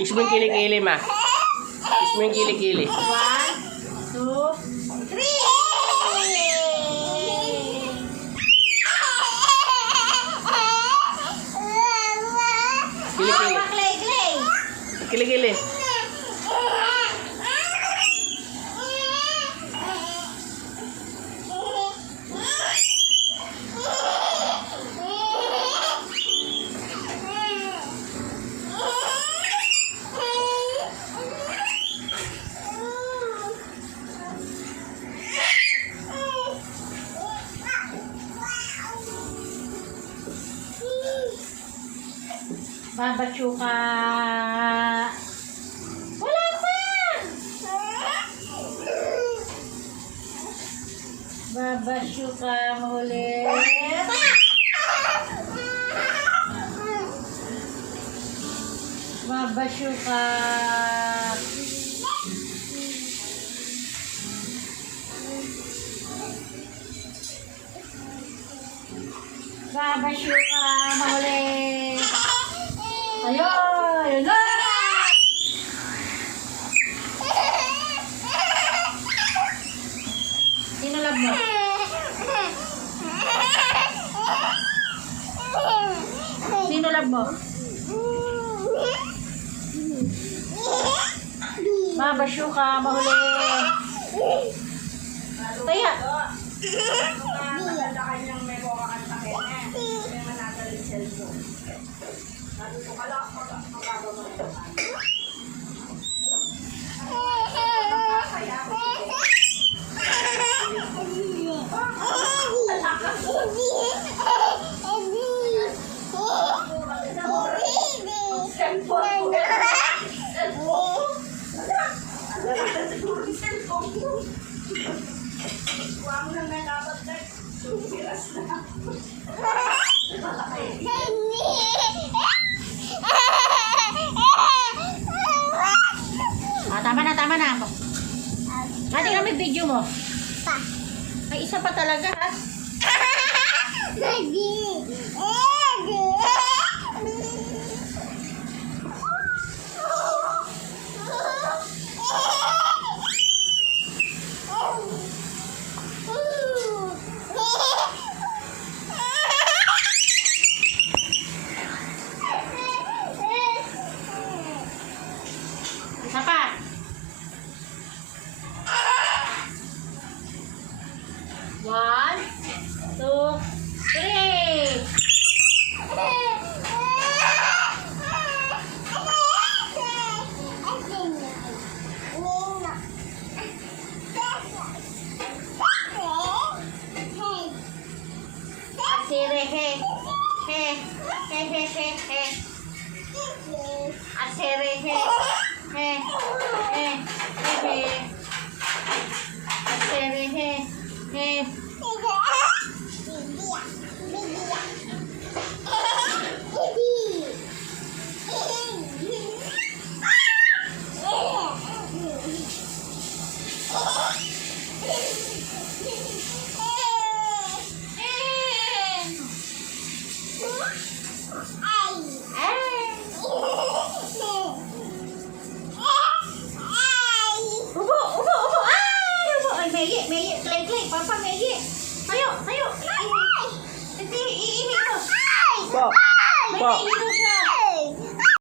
Kiss mo yung kilikili, ma. Kiss mo yung kilikili. 1, 2, 3. Kilikili. Clay. Kilikili. Babachuka. Wala pa. Babachuka mahuli. Babachuka. Babachuka mahuli. Ayun na! Sino love mo? Sino love mo? Mabasyo ka, mahuli. Kaya. Tama na. Ate kami video mo. Ay, isa pa talaga, ha? Isa pa. One, two, three. Asire he. Asire he. Asire he. Megi, clay, papa Megi. Tayo. Iihi mo. Po. May iihi mo siya.